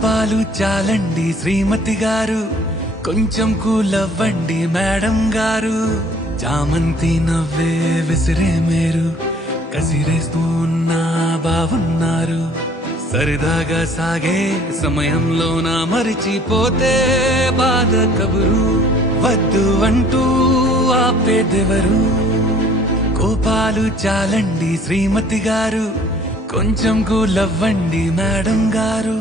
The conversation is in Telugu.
కోపాలు చాలండి శ్రీమతి గారు, కొంచెం కూలవ్వండి మేడం గారు. చామంతి నవ్వే విసిరే మేరు, కసిరేస్తూ ఉన్నా బాగున్నారు. సరదాగా సాగే సమయంలోన మరిచిపోతే బాధ కబురు, వద్దు అంటూ ఆపేదెవరు. కోపాలు చాలండి శ్రీమతి గారు, కొంచెం కూలవ్వండి మేడం గారు.